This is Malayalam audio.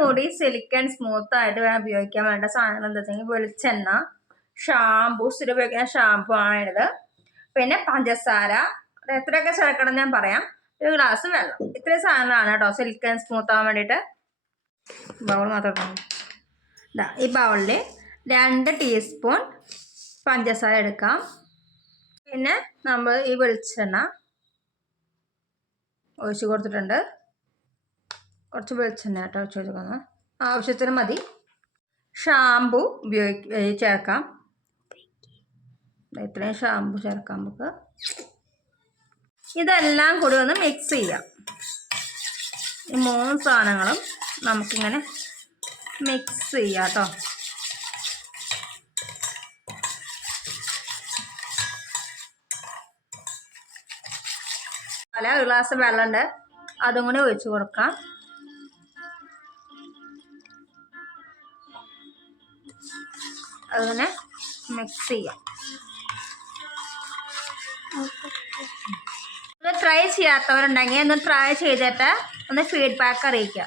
മുടി സിൽക്ക് ആൻഡ് സ്മൂത്ത് ആയിട്ട് ഉപയോഗിക്കാൻ വേണ്ട സാധനങ്ങൾ എന്താ വെച്ചെങ്കിൽ വെളിച്ചെണ്ണ, ഷാമ്പു, സ്ഥിരം ഉപയോഗിക്കുന്ന ഷാമ്പു ആണിത്. പിന്നെ പഞ്ചസാര, എത്രയൊക്കെ ചേർക്കണം ഞാൻ പറയാം. 1 ഗ്ലാസ് വെള്ളം. ഇത്രയും സാധനങ്ങളാണ് കേട്ടോ സിൽക്ക് ആൻഡ് സ്മൂത്ത് ആവാൻ വേണ്ടിയിട്ട്. ബൗൾ മാത്രം ഈ ബൗളിൽ 2 ടീസ്പൂൺ പഞ്ചസാര എടുക്കാം. പിന്നെ നമ്മൾ ഈ വെളിച്ചെണ്ണ ഒഴിച്ച് കൊടുത്തിട്ടുണ്ട്. കുറച്ച് വെളിച്ചെണ്ണ കേട്ടോ ഒഴിച്ച് കൊടുക്കുന്നത്, ആവശ്യത്തിന് മതി. ഷാമ്പു ചേർക്കാം. ഇത്രയും ഷാമ്പു ചേർക്കാം നമുക്ക്. ഇതെല്ലാം കൂടി ഒന്ന് മിക്സ് ചെയ്യാം. ഈ 3 സാധനങ്ങളും നമുക്കിങ്ങനെ മിക്സ് ചെയ്യാം കേട്ടോ. അല്ല 1 ഗ്ലാസ് വെള്ളമുണ്ട്, അതും കൂടി ഒഴിച്ച് കൊടുക്കാം. അതിനെ മിക്സ് ചെയ്യാം. ഒന്ന് ട്രൈ ചെയ്യാത്തവരുണ്ടെങ്കിൽ ഒന്ന് ട്രൈ ചെയ്തിട്ട് ഒന്ന് ഫീഡ്ബാക്ക് അറിയിക്കുക.